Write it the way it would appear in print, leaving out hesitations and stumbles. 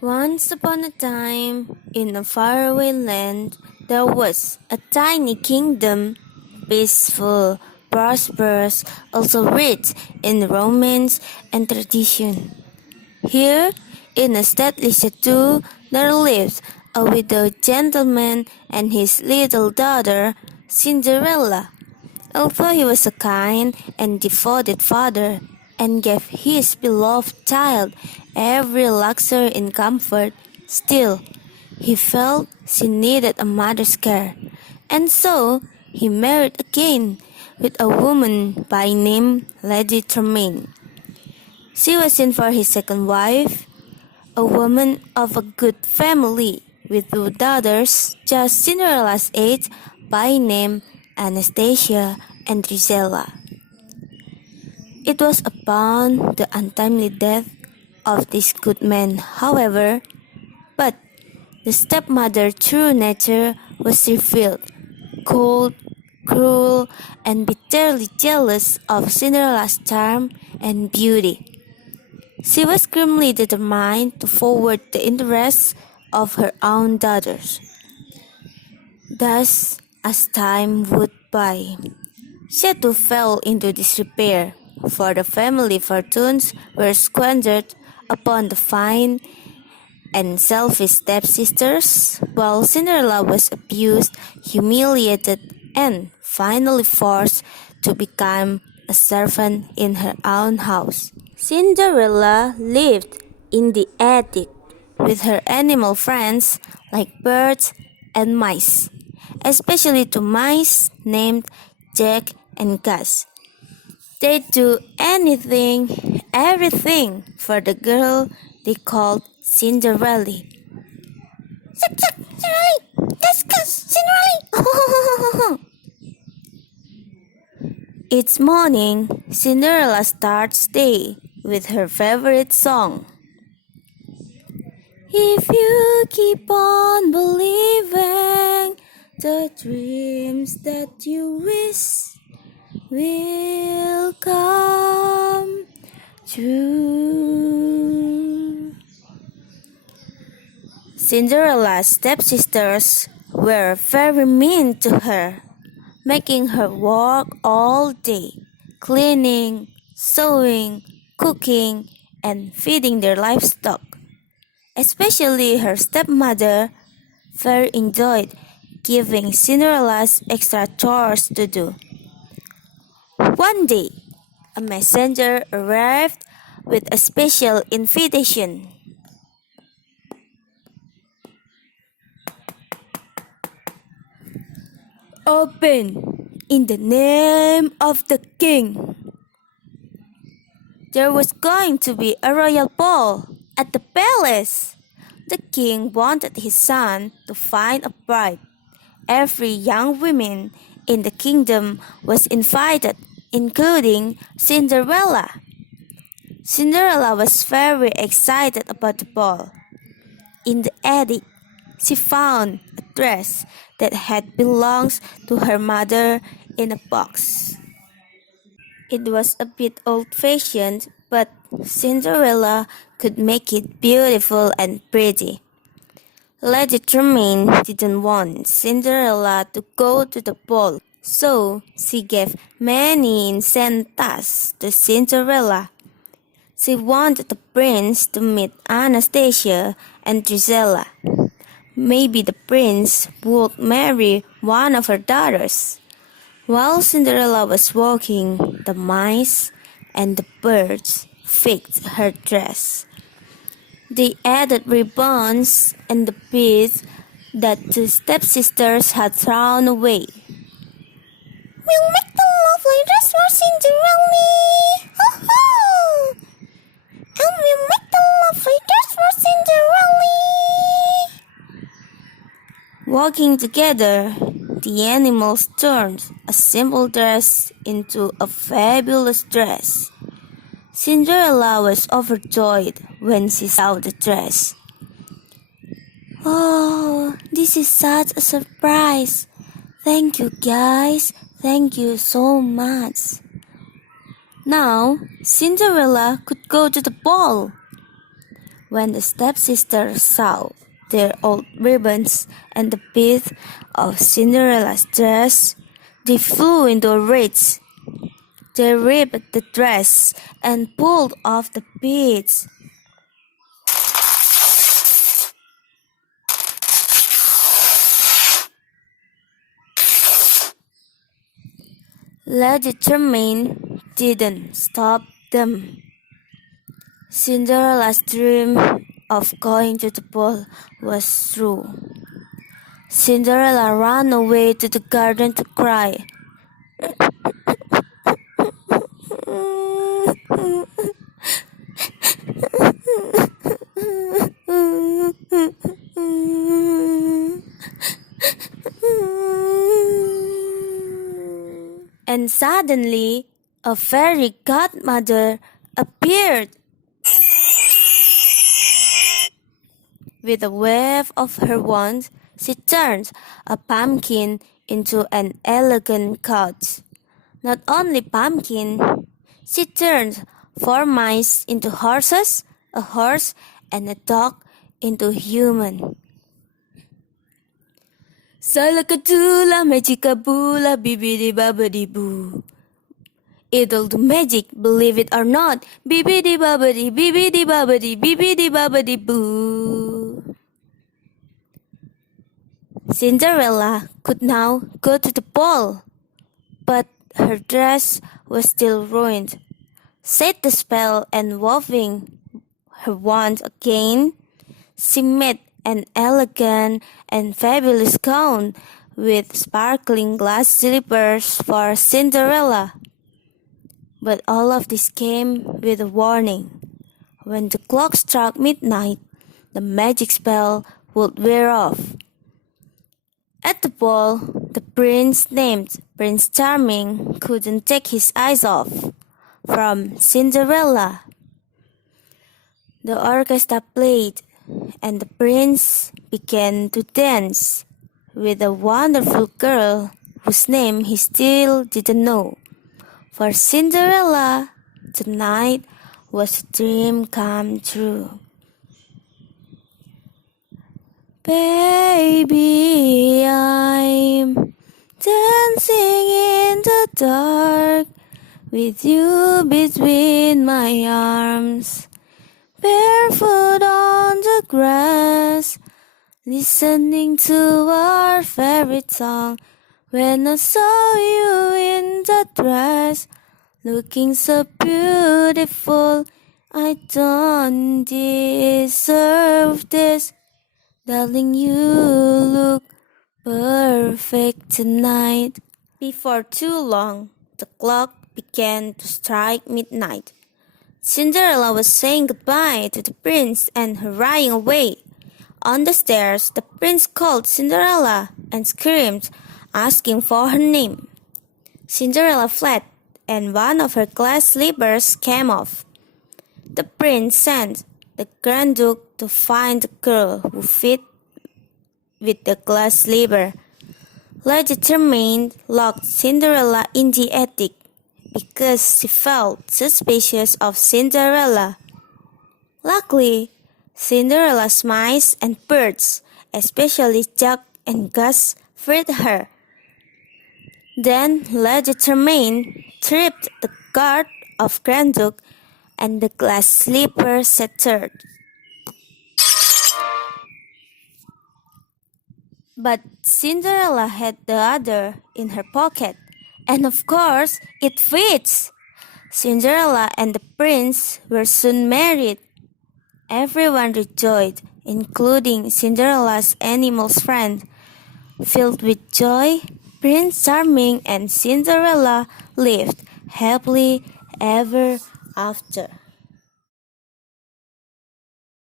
Once upon a time, in a faraway land, there was a tiny kingdom, peaceful, prosperous, also rich in romance and tradition. Here, in a stately chateau, there lived a widowed gentleman and his little daughter, Cinderella. Although he was a kind and devoted father, and gave his beloved child every luxury and comfort, still he felt she needed a mother's care, and so he married again with a woman by name Lady Tremaine. She was in for his second wife, a woman of a good family with two daughters just Cinderella's age by name Anastasia and Drizella. It was upon the untimely death of this good man, however, but the stepmother's true nature was revealed, cold, cruel, and bitterly jealous of Cinderella's charm and beauty. She was grimly determined to forward the interests of her own daughters. Thus, as time went by, Chateau fell into disrepair, for the family fortunes were squandered upon the fine and selfish stepsisters, while Cinderella was abused, humiliated, and finally forced to become a servant in her own house. Cinderella lived in the attic with her animal friends like birds and mice, especially two mice named Jaq and Gus. They'd do anything, everything for the girl they called Cinderelly. Cinderelly! That's Gus! Cinderelly! Each morning, Cinderella starts day with her favorite song. If you keep on believing, the dreams that you wish will come true. Cinderella's stepsisters were very mean to her, making her work all day, cleaning, sewing, cooking, and feeding their livestock. Especially her stepmother very enjoyed giving Cinderella's extra chores to do. One day, a messenger arrived with a special invitation. Open in the name of the king. There was going to be a royal ball at the palace. The king wanted his son to find a bride. Every young woman in the kingdom was invited, including Cinderella. Cinderella was very excited about the ball. In the attic, she found a dress that had belonged to her mother in a box. It was a bit old-fashioned, but Cinderella could make it beautiful and pretty. Lady Tremaine didn't want Cinderella to go to the ball, so she gave many incentives to Cinderella. She wanted the prince to meet Anastasia and Drizella. Maybe the prince would marry one of her daughters. While Cinderella was walking, the mice and the birds fixed her dress. They added ribbons and the beads that the stepsisters had thrown away. We'll make the lovely dress for Cinderella! Ho-ho! And we'll make the lovely dress for Cinderella! Walking together, the animals turned a simple dress into a fabulous dress. Cinderella was overjoyed when she saw the dress. Oh, this is such a surprise! Thank you, guys. Thank you so much. Now, Cinderella could go to the ball. When the stepsisters saw their old ribbons and the beads of Cinderella's dress, they flew into a rage. They ripped the dress and pulled off the beads. Lady Tremaine didn't stop them. Cinderella's dream of going to the ball was true. Cinderella ran away to the garden to cry. And suddenly, a fairy godmother appeared. With a wave of her wand, she turned a pumpkin into an elegant couch. Not only pumpkin, she turned 4 mice into horses, a horse and a dog into human. Salakatula magicabula bibidi babadi boo. It'll do magic, believe it or not. Bibidi babadi bibidi babadi boo. Cinderella could now go to the ball, but her dress was still ruined. Set the spell and waving her wand again, she made an elegant and fabulous gown with sparkling glass slippers for Cinderella. But all of this came with a warning. When the clock struck midnight, the magic spell would wear off. At the ball, the prince named Prince Charming couldn't take his eyes off from Cinderella. The orchestra played, and the prince began to dance with a wonderful girl whose name he still didn't know. For Cinderella, tonight was a dream come true. Baby, I'm dancing in the dark with you between my arms, barefoot on the grass, listening to our favorite song. When I saw you in that dress, looking so beautiful, I don't deserve this. Darling, you look perfect tonight. Before too long, the clock began to strike midnight. Cinderella was saying goodbye to the prince and hurrying away. On the stairs, the prince called Cinderella and screamed, asking for her name. Cinderella fled, and one of her glass slippers came off. The prince sent the Grand Duke to find the girl who fit with the glass slipper. Lady Tremaine locked Cinderella in the attic because she felt suspicious of Cinderella. Luckily, Cinderella's mice and birds, especially Jaq and Gus, freed her. Then Lady Tremaine tripped the guard of Grand Duke, and the glass slipper shattered. But Cinderella had the other in her pocket, and of course it fits. Cinderella and the prince were soon married. Everyone rejoiced, including Cinderella's animal friend. Filled with joy, Prince Charming and Cinderella lived happily ever after.